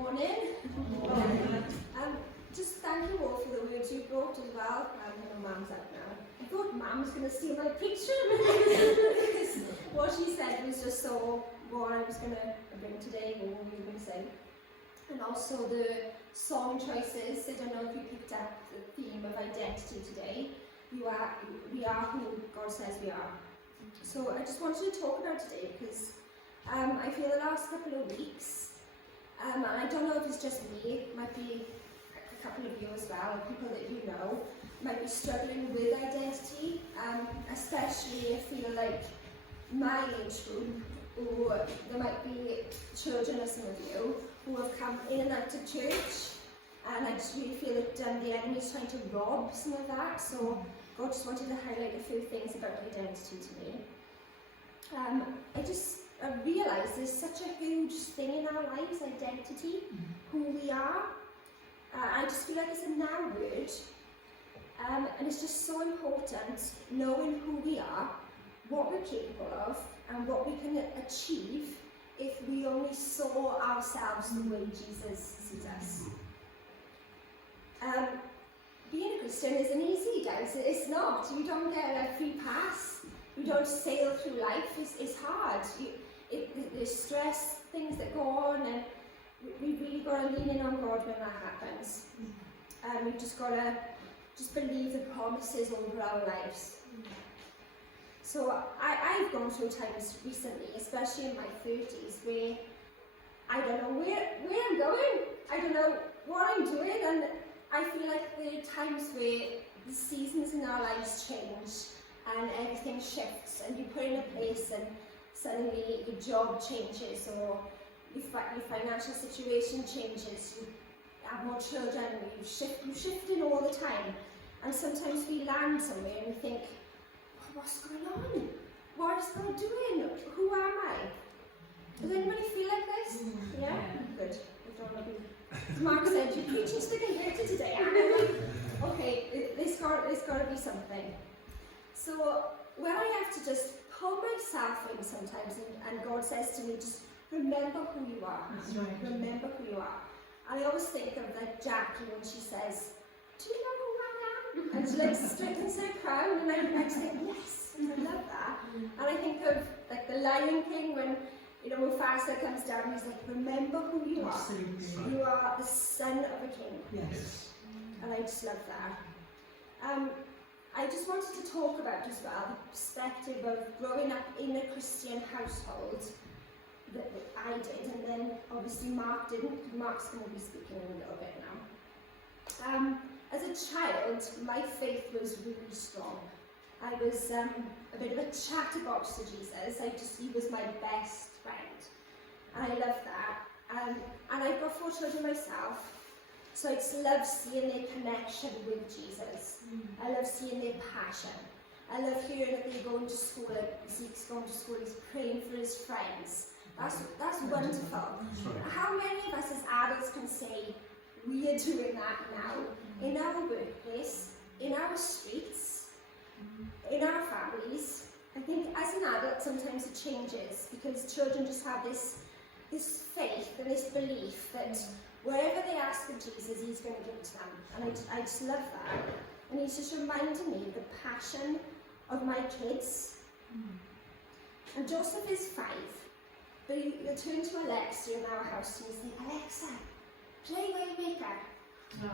Morning. Just thank you all for the words you brought as well. I know Mum's out now. I thought Mum was going to steal my picture because what she said was just so what I was going to bring today, or what we were going to say. And also the song choices. I don't know if you picked up the theme of identity today. We are who God says we are. So I just wanted to talk about today because I feel the last couple of weeks, and I don't know if it's just me, it might be a couple of you as well, people that you know, might be struggling with identity, especially I feel like my age group, or there might be children of some of you who have come in and out of church, and I just really feel that the enemy is trying to rob some of that, so God just wanted to highlight a few things about identity to me. I realised there's such a huge thing in our lives, identity, who we are. I just feel like it's a noun word, and it's just so important knowing who we are, what we're capable of, and what we can achieve if we only saw ourselves the way Jesus sees us. Being a Christian isn't easy, guys. It's not. You don't get a free pass. You don't sail through life. It's hard. There's stress, things that go on, and we really got to lean in on God when that happens. We've just got to believe the promises over our lives. So I've gone through times recently, especially in my 30s, where I don't know where I'm going. I don't know what I'm doing, and I feel like there are times where the seasons in our lives change and everything shifts, and you put in a place and suddenly your job changes, or your financial situation changes, you have more children, you're shifting all the time. And sometimes we land somewhere and we think, oh, what's going on? What is God doing? Who am I? Does anybody feel like this? Yeah? Good. As Mark said, you're preaching to the converted today. And I'm like, okay, there's got to be something. So when I have to just pull myself in sometimes, and God says to me, just remember who you are. That's right. Remember who you are. And I always think of like Jackie when she says, do you know who I am? And she like straightens her crown, and I just think, yes, I love that. And I think of like the Lion King when, Mufasa comes down and he's like, remember who you are. Absolutely. You are the son of a king. Yes. And I just love that. I just wanted to talk about as well the perspective of growing up in a Christian household that I did, and then obviously Mark didn't. Mark's going to be speaking in a little bit now. As a child, my faith was really strong. I was a bit of a chatterbox to Jesus. He was my best friend, and I love that. And I've got 4 children myself. So I just love seeing their connection with Jesus. I love seeing their passion. I love hearing that they're going to school, like Zeke's going to school, he's praying for his friends. That's wonderful. Right. How many of us as adults can say we are doing that now in our workplace, in our streets, in our families? I think as an adult sometimes it changes because children just have this faith and this belief that wherever they ask of Jesus, he's going to give it to them. And I just love that. And he's just reminding me of the passion of my kids. And Joseph is 5, but he'll turn to Alexa in our house and he's like, Alexa, play Waymaker.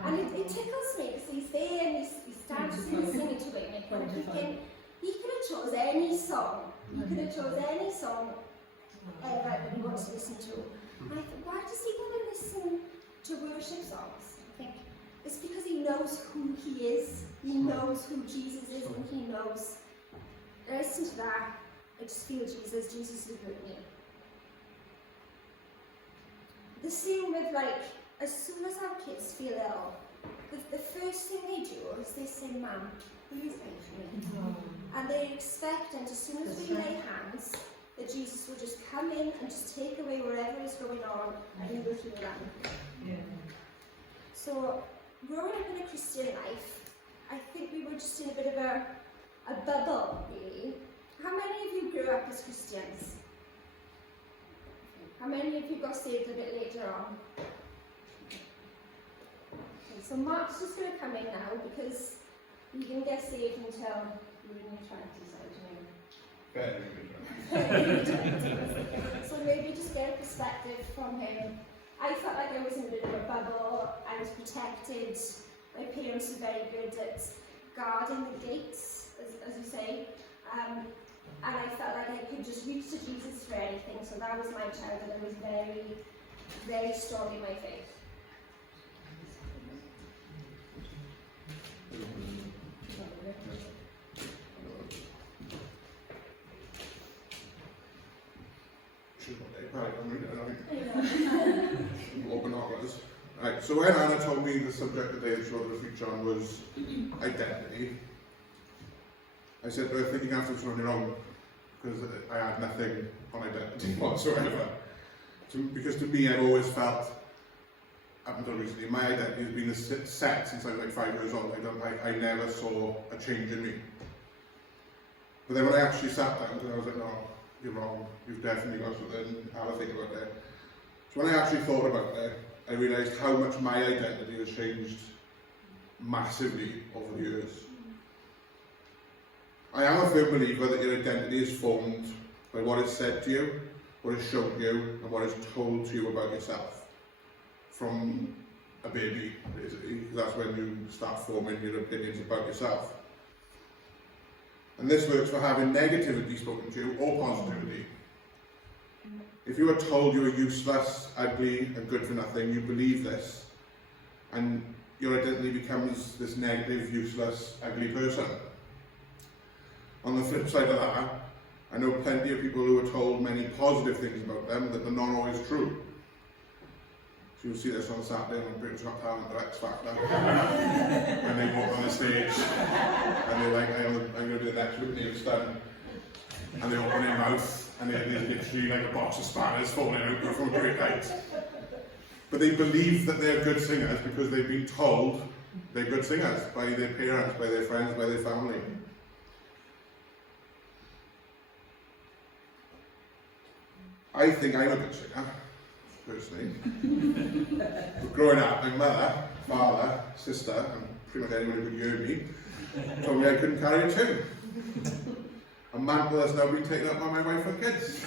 And it tickles me because he's there and he's dancing and singing to Waymaker. And I'm thinking, he could have chose any song. He could have chose any song ever that he wants to listen to. And I thought, why does he want to listen to worship songs? I think it's because he knows who he is. He knows who Jesus is, and he knows. And I listen to that, I just feel Jesus. Jesus is with me. The same with as soon as our kids feel ill, the first thing they do is they say, Mum, will you pray for me? And they expect, and as soon as we lay hands, that Jesus will just come in and just take away whatever is going on and he will heal them. Yeah. So, growing up in a Christian life, I think we were just in a bit of a bubble, really. How many of you grew up as Christians? How many of you got saved a bit later on? So Mark's just going to come in now because you can get saved until you're in your 20s, I don't know. So maybe just get a perspective from him. I felt like I was in a bit of a bubble. I was protected. My parents were very good at guarding the gates, as you say. And I felt like I could just reach to Jesus for anything. So that was my childhood. I was very, very strong in my faith. Open binoculars. Right, so when Anna told me the subject that they had showed us feature on was identity, I said, I think you have to on your own, because I had nothing on identity whatsoever. Because to me, I've always felt, up until recently, my identity has been set since I was like 5 years old. I never saw a change in me. But then when I actually sat down, I was like, no, you're wrong. You've definitely got something. Have a think about it. So when I actually thought about it, I realised how much my identity has changed massively over the years. I am a firm believer that your identity is formed by what is said to you, what is shown to you, and what is told to you about yourself. From a baby, basically, because that's when you start forming your opinions about yourself. And this works for having negativity spoken to you or positivity. If you are told you are useless, ugly, and good for nothing, you believe this, and your identity becomes this negative, useless, ugly person. On the flip side of that, I know plenty of people who are told many positive things about them that are not always true. So you'll see this on Saturday on Britain's Got Talent or X Factor. And they walk on the stage and they're like, I'm going to do the next Whitney Houston. And they open their mouth and they're literally like a box of spanners falling out from a great height. But they believe that they're good singers because they've been told they're good singers by their parents, by their friends, by their family. I think I'm a good singer, personally. But growing up, my mother, father, sister, and pretty much anyone who could hear me, told me I couldn't carry a tune. A mantle that's now been taken up by my wife and kids.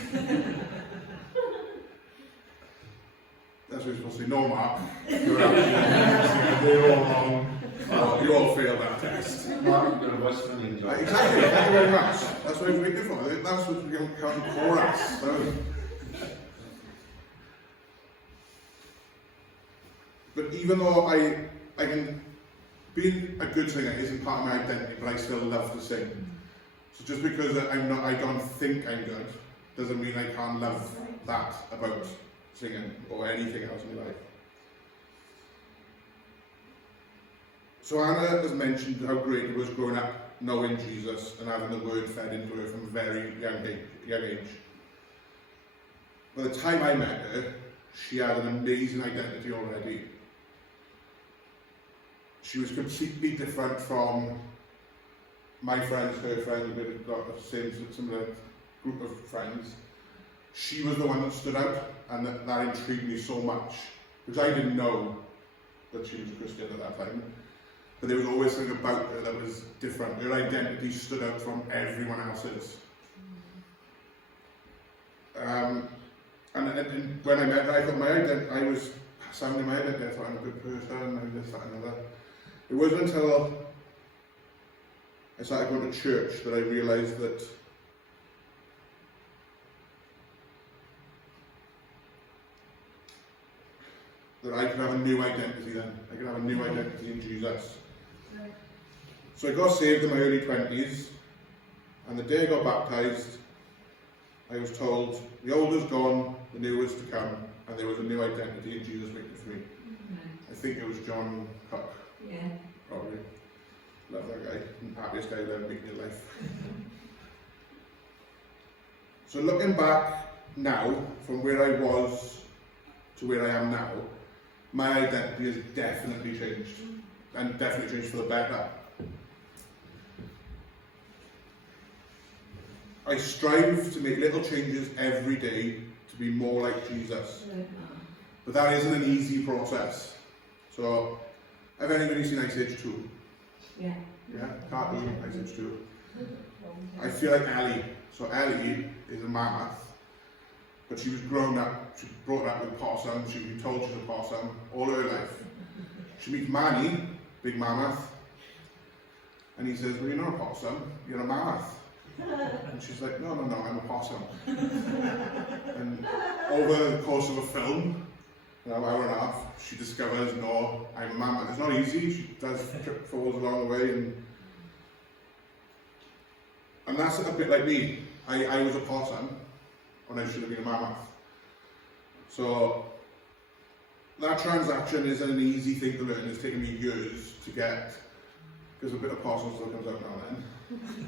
That's what you're supposed to say. No, Mark. You're all wrong. You all failed that test. Mark, you're a voice for me. Exactly. Thank you very much. That's what I was waiting for. That's what we're going to count the chorus. But even though I can, being a good singer isn't part of my identity, but I still love to sing. So just because I don't think I'm good, doesn't mean I can't love that about singing or anything else in my life. So Anna has mentioned how great it was growing up knowing Jesus and having the word fed into her from a very young age. By the time I met her, she had an amazing identity already. She was completely different from my friends, her friends, we've got a similar group of friends. She was the one that stood out, and that intrigued me so much, because I didn't know that she was a Christian at that time. But there was always something about her that was different. Her identity stood out from everyone else's. And when I met her, I thought I was sounding my identity. I thought I'm a good person, and this, that, and another. It wasn't until I started going to church that I realised that I could have a new identity then. I could have a new identity in Jesus. Right. So I got saved in my early 20s, and the day I got baptised, I was told, the old is gone, the new is to come, and there was a new identity in Jesus waiting for me. Mm-hmm. I think it was John Cook. Yeah. Probably. Love that guy. Happiest guy I've ever met in your life. So looking back now, from where I was to where I am now, my identity has definitely changed. And definitely changed for the better. I strive to make little changes every day to be more like Jesus. But that isn't an easy process. So Have anybody seen Ice Age 2? Yeah. Yeah, cartoon, Ice Age 2. I feel like Ellie. So Ellie is a mammoth, but she was grown up, she was brought up with possum, she's been told she's a possum all her life. She meets Manny, big mammoth, and he says, well, you're not a possum, you're a mammoth. And she's like, no, I'm a possum. And over the course of a film, an hour and a half, she discovers, no, I'm a mammoth. It's not easy, she does trip falls along the way, and that's a bit like me. I was a possum when I should have been a mammoth. So that transaction isn't an easy thing to learn. It's taken me years to get, because a bit of possum still comes out now and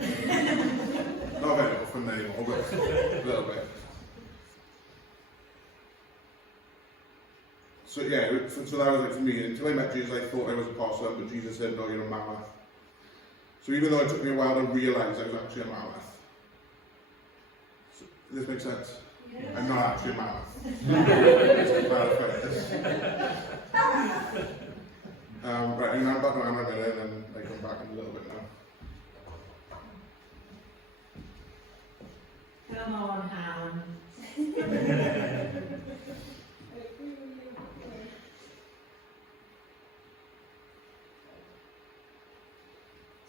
then. Not very often anymore, but a little bit. So yeah, so that was like for me. Until I met Jesus, I thought I was a possum, but Jesus said, no, you're a mammoth. So even though it took me a while to realise I was actually a mammoth. So, does this make sense? Yeah. I'm not actually a mammoth. Right, I'm back on my minute, and then I come back in a little bit now. Come on, Helen.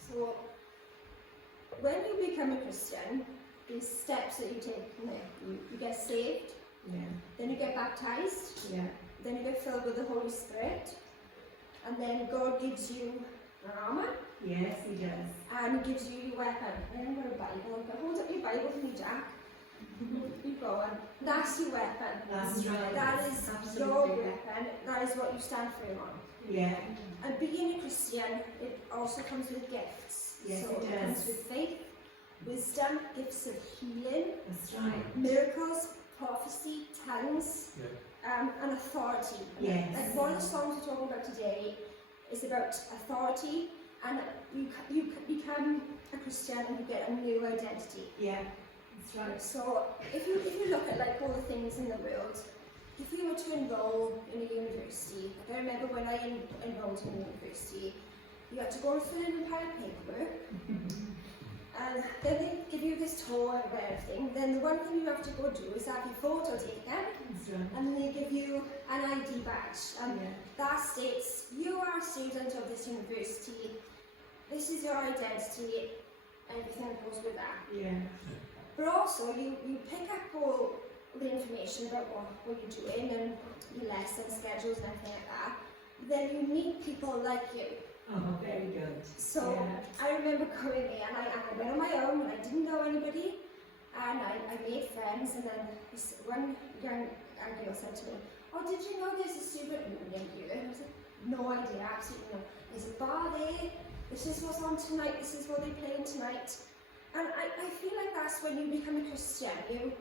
So, when you become a Christian, there's steps that you take from there. You get saved, then you get baptized, then you get filled with the Holy Spirit, and then God gives you an armour. Yes, he does. And he gives you your weapon. I haven't got a Bible, but hold up your Bible for me, Jack. You go on. That's your weapon. That's right. That is your weapon. That is what you stand firm on. Yeah. And being a Christian, it also comes with gifts. Yes, so it it comes does. with faith, wisdom, gifts of healing, That's right. miracles, prophecy, tongues, and authority. Yes. Like one of the songs we're talking about today is about authority, and you become a Christian and you get a new identity. Yeah, that's right. So if you look at like all the things in the world, if you were to enroll in a university, like I remember when I enrolled in university, you had to go and fill in a pile of paperwork, and then they give you this tour of everything. Then the one thing you have to go do is have your photo taken, and then they give you an ID badge, and that states you are a student of this university. This is your identity. Everything that goes with that. Yeah. But also, you pick up all the information about what you're doing and your lesson schedules and everything like that. Then you meet people like you. Oh, very good. So I remember going there, and I went on my own, and I didn't know anybody, and I made friends. And then this one young girl said to me, "Oh, did you know there's a student named you?" And I was like, "No idea, absolutely no. There's a bar there. This is what's on tonight. This is what they're playing tonight." And I feel like that's when you become a Christian.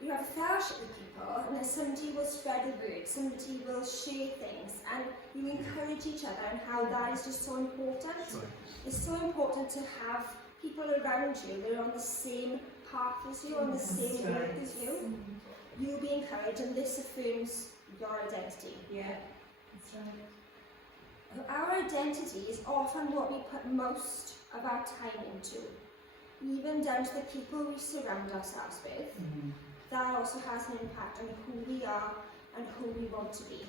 You have a fellowship with people, and then somebody will spread the word, somebody will share things, and you encourage each other, and how that is just so important. It's so important to have people around you that are on the same path as you, on the same work as you. You'll be encouraged, and this affirms your identity. Yeah, that's right. Our identity is often what we put most of our time into, even down to the people we surround ourselves with. That also has an impact on who we are and who we want to be.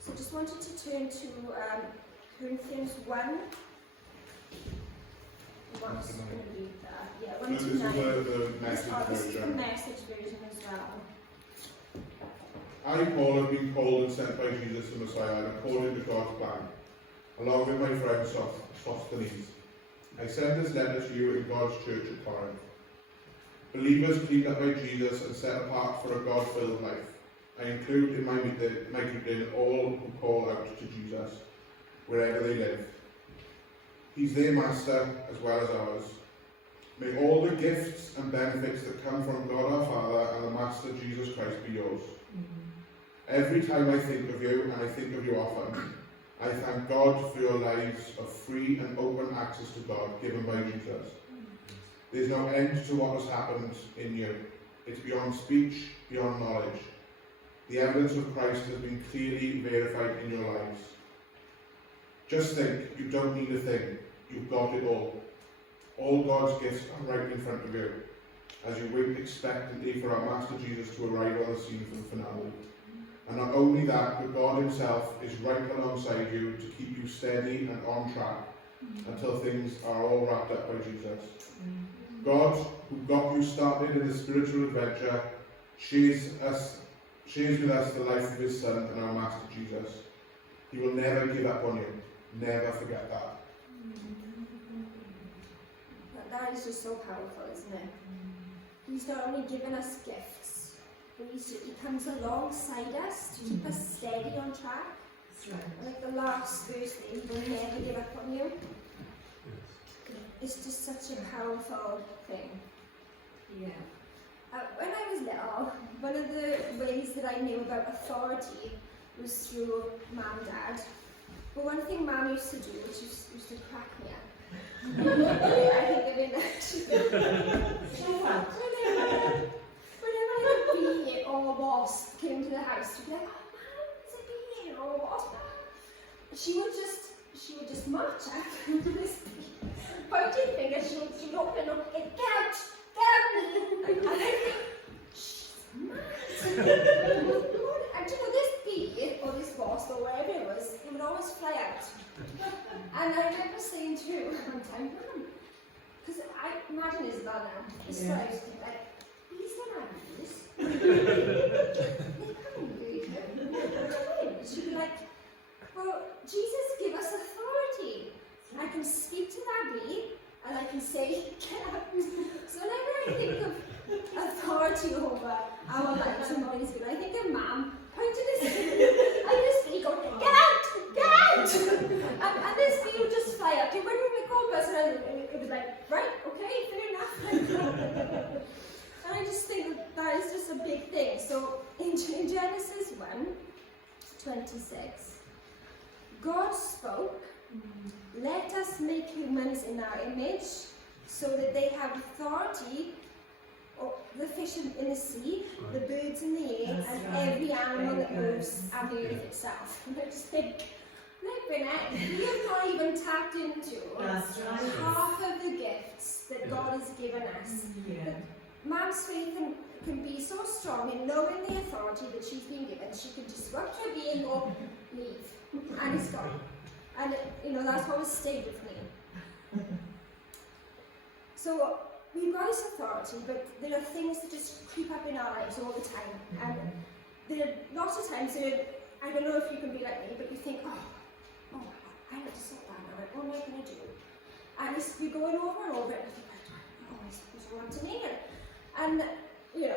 So just wanted to turn to Corinthians 1. I'm just going to read that. Yeah, 1 to 9. This is the message This is the version. message version as well. I, Paul, have been called and sent by Jesus the Messiah, according to God's plan, along with my friend Sosthenes. I send this letter to you in God's church at Corinth. Believers cleaned up by Jesus and set apart for a God-filled life. I include in my greeting all who call out to Jesus, wherever they live. He's their master as well as ours. May all the gifts and benefits that come from God our Father and the Master Jesus Christ be yours. Every time I think of you, and I think of you often, I thank God for your lives of free and open access to God given by Jesus. There's no end to what has happened in you. It's beyond speech, beyond knowledge. The evidence of Christ has been clearly verified in your lives. Just think, you don't need a thing. You've got it all. All God's gifts are right in front of you, as you wait expectantly for our Master Jesus to arrive on the scene for the finale. And not only that, but God himself is right alongside you to keep you steady and on track until things are all wrapped up by Jesus. God, who got you started in the spiritual adventure, shares with us the life of his Son and our Master Jesus. He will never give up on you. Never forget that. That is just so powerful, isn't it? He's not only given us gifts, but he comes alongside us to keep us steady on track. That's right. Like the last verse, he will never give up on you. It's just such a powerful thing. Yeah. When I was little, one of the ways that I knew about authority was through Mum and Dad. But one thing Mum used to do, which used to crack me up. I think I didn't actually. Whenever a bee or a wasp came to the house, she'd be like, "Oh, Mum, it's a bee or a wasp." She would just march up to this bee, pointing finger. She'd open up and get out, and I think, she's mad. And you know, this bee or this wasp or whatever it was, it would always fly out. And I remember saying to her one time, "Mum," because I imagine Isabel now, this is what I used to think, like, bees don't have bees. They can't be. She'd be like, "Well, Jesus gave us authority. I can speak to that bee and I can say, get out." So whenever I think of authority over our lives and what is good, I think of Mum pointing his finger and this bee going, "Get out! Get out!" and this bee would just fly up. When we called person, it was like, "Right, okay, fair enough." And I just think that is just a big thing. So in Genesis 1:26, God spoke, "Let us make humans in our image, so that they have authority over the fish in the sea, the birds in the air, and every animal that moves on the earth itself." And I just think, flipping it, we have not even tapped into half of the gifts that God has given us. Yeah. Mum's faith can be so strong in knowing the authority that she's been given. She can just rub her being and go, "Leave," and it's gone. And that's always stayed with me. So we've got this authority, but there are things that just creep up in our lives all the time. And there are lots of times that, I don't know if you can be like me, but you think, oh, I have to sort that now. What am I going to do? And you're going over and over it, and you think, "Oh, he's wanting me." And, wait a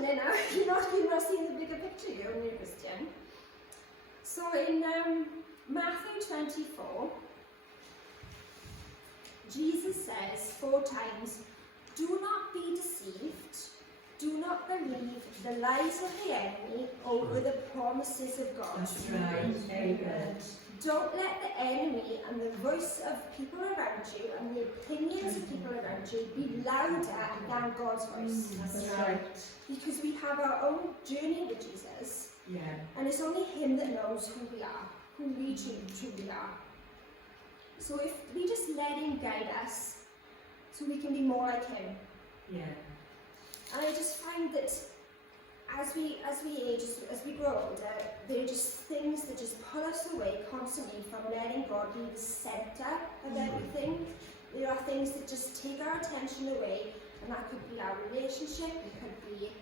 minute now, you're not seeing the bigger picture, you're only a Christian. So in Matthew 24, Jesus says 4 times, "Do not be deceived. Do not believe the lies of the enemy over the promises of God." That's right. Amen. Don't let the enemy and the voice of people around you and the opinions of people around you be louder than God's voice. That's right. Because we have our own journey with Jesus, Yeah. and it's only him that knows who we are, who we truly are. So if we just let him guide us, so we can be more like him. Yeah. And I just find that as we age, as we grow older, there are just things that just pull us away constantly from letting God be the centre of everything. There are things that just take our attention away, and that could be our relationship, it could be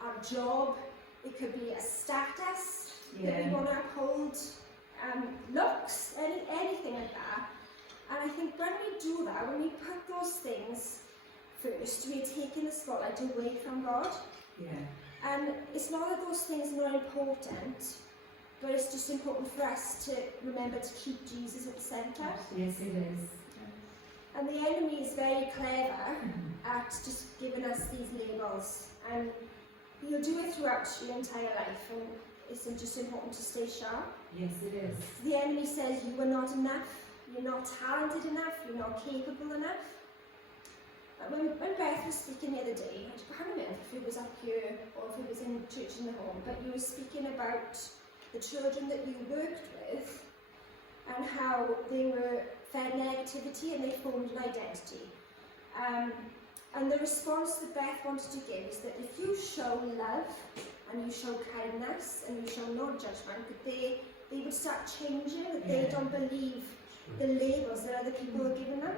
our job, it could be a status that we want to uphold, looks, anything like that. And I think when we do that, when we put those things first, we're taking the spotlight away from God. Yeah. And it's not that those things are not important, but it's just important for us to remember to keep Jesus at the centre. Yes, it is. And the enemy is very clever at just giving us these labels, and he'll do it throughout your entire life, and it's just important to stay sharp. Yes, it is. The enemy says you are not enough, you're not talented enough, you're not capable enough. When Beth was speaking the other day, I can't remember if it was up here or if it was in church in the home, but you were speaking about the children that you worked with, and how they were fed negativity and they formed an identity. And the response that Beth wanted to give is that if you show love and you show kindness and you show no judgment, that they would start changing, that they don't believe the labels that other people are giving them.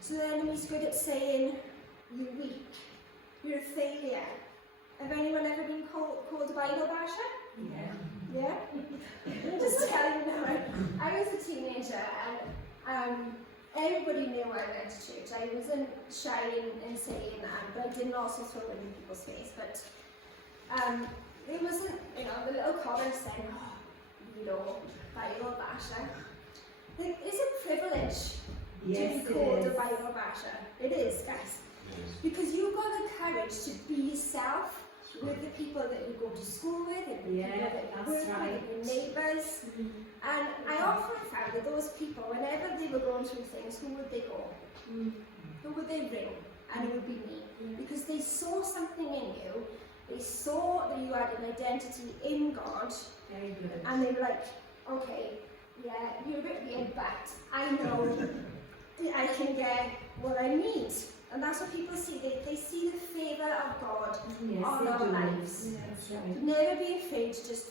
So the enemy's good at saying, you're weak, you're a failure. Have anyone ever been called a Bible basher? Yeah. Yeah? I'm just telling you now, I was a teenager and everybody knew I went to church. I wasn't shy in saying that, but I didn't also throw it in people's face. But it wasn't, the little comment saying, Bible basher. It's a privilege Yes, to be called it a is. Bible basher. It is, guys. Because you've got the courage to be yourself with the people that you go to school with, and the Yeah, people that you that's work right. with, your neighbours. And I often found that those people, whenever they were going through things, who would they go? Who would they ring? And it would be me. Because they saw something in you, they saw that you had an identity in God, Very good. and they were like, okay, yeah, you're a bit weird, but I know that I can get what I need. And that's what people see. They see the favour of God Yes, on they our do. lives. That's right. Never be afraid to just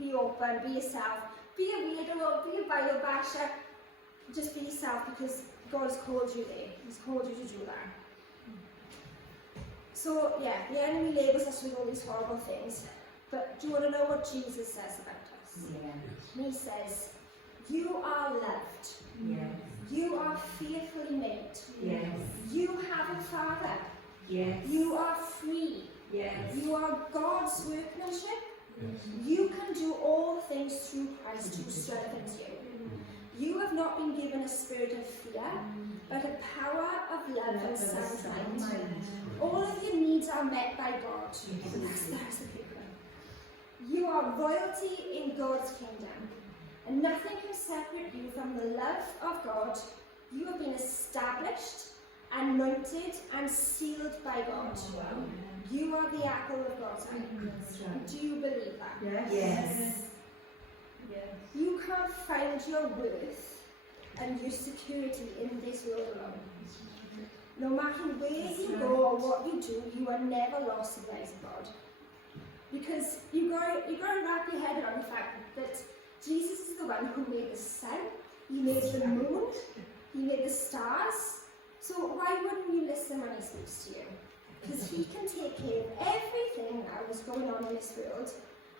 be open, be yourself. Be a weirdo, be a Bible basher. Just be yourself because God has called you there. He's called you to do that. So, yeah, the enemy labels us with all these horrible things. But do you want to know what Jesus says about us? Yeah. He says, you are loved. Yes. You are fearfully made. Yes. You have a Father. Yes. You are free. Yes. You are God's workmanship. You can do all things through Christ who strengthens you. You have not been given a spirit of fear, but a power of love and sound mind. All of your needs are met by God. That's the big one. You are royalty in God's kingdom, and nothing can separate you from the love of God. You have been established, anointed, and sealed by God. You are the apple of God's eye. That's right. Do you believe that? Yes. You can't find your worth and your security in this world alone. No matter where you go or what you do, you are never lost in the eyes of God. Because you've got to wrap your head around the fact that Jesus is the one who made the sun, he made the moon, he made the stars. So why wouldn't you listen when he speaks to you? Because he can take care of everything that was going on in this world,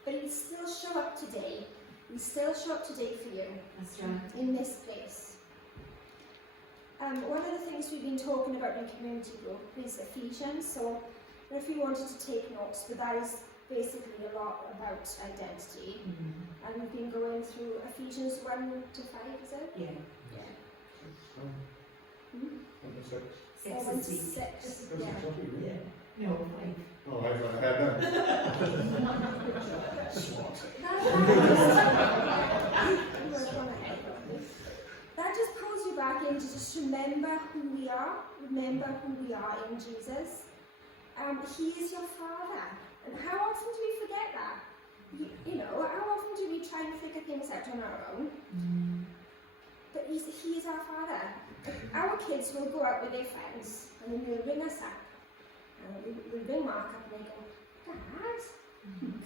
but he still show up today. He still show up today for you That's right. in this place. One of the things we've been talking about in community group is Ephesians. So if you wanted to take notes, but that is basically a lot about identity. And we've been going through Ephesians 1 to 5, is it? Yeah. Number 6. 7 to 6. Yeah. No, like, Oh, I've got that. That just pulls you back into just remember who we are. Remember who we are in Jesus. He is your Father. And how often do we forget that? How often do we try and figure things out on our own? But he is our Father. Our kids will go out with their friends and then they'll ring us up. And we'll ring Mark up and they go, Dad,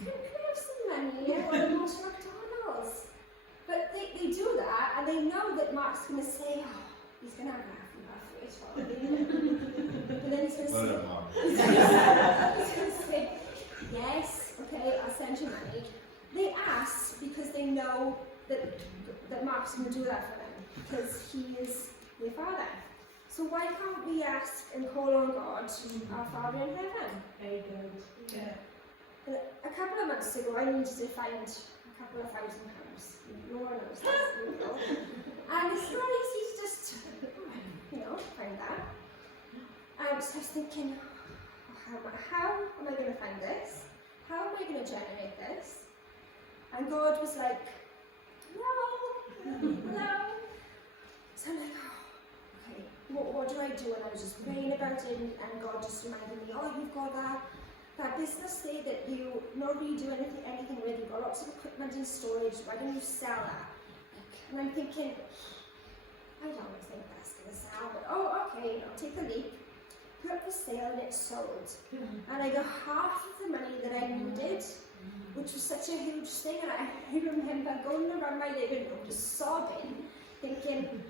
can I have some money? I want to go to McDonald's. But they do that and they know that Mark's going to say, oh, he's going to have a laugh first probably. But then he's going to say, yes, okay, I'll send you money. They ask because they know that Mark's going to do that for them because he is their Father. So why can't we ask and call on God, our Father in heaven? very good. Yeah. A couple of months ago, I needed to find a couple of £1,000. No one knows that, And it's not easy to just, find that. So I was thinking, how am I going to find this? How am I going to generate this? And God was like, no. So I'm like, okay, what do I do? And I was just praying about it, and God just reminded me, you've got that business there that you not really do anything with. You've got lots of equipment and storage. Why don't you sell that? And I'm thinking, I don't think that's going to sell, but oh, okay, I'll take a leap. Put up for sale and it's sold. And I got half of the money that I needed, which was such a huge thing. And I remember going around my living room just sobbing, thinking,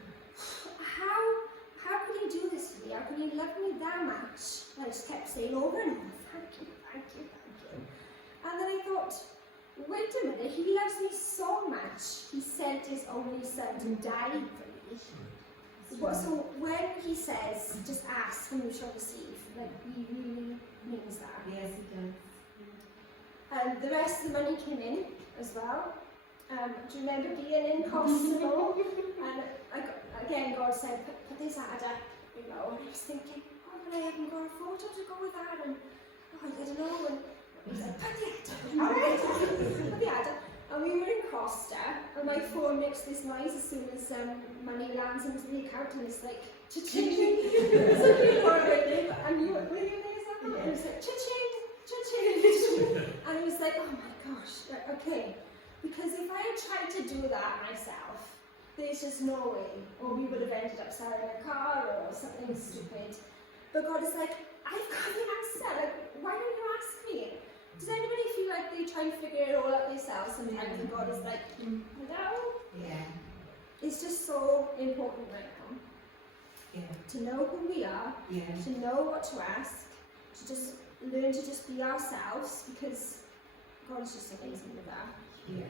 how can you do this to me? How can you love me that much? And I just kept saying over and over, thank you, thank you, thank you. And then I thought, wait a minute, he loves me so much. He sent his only son to die for me. So when he says, just ask and you shall receive, like, he really means that. Yes, it does. And the rest of the money came in as well. Do you remember being in Kosovo? And again, God said, put this ad up, you know. And I was thinking, oh, but I haven't got a photo to go with that. And oh, I don't know. And he said, put the ad up. All right, put the ad up. And we were in Costa, and my phone makes this noise as soon as money lands into the account, and it's like, cha-ching. It's like, and you were really amazed at that? And it's like, cha-ching, cha-ching. And it was like, oh my gosh, okay. Because if I had tried to do that myself, there's just no way. Or we would have ended up selling a car or something stupid. But God is like, I've got the answer. Like, why don't you ask me? Does anybody feel like they try and figure it all out themselves sometimes and God is like, no? Yeah. It's just so important right now. Yeah. To know who we are, Yeah. to know what to ask, to just learn to just be ourselves, because God is just amazing with that. Yeah.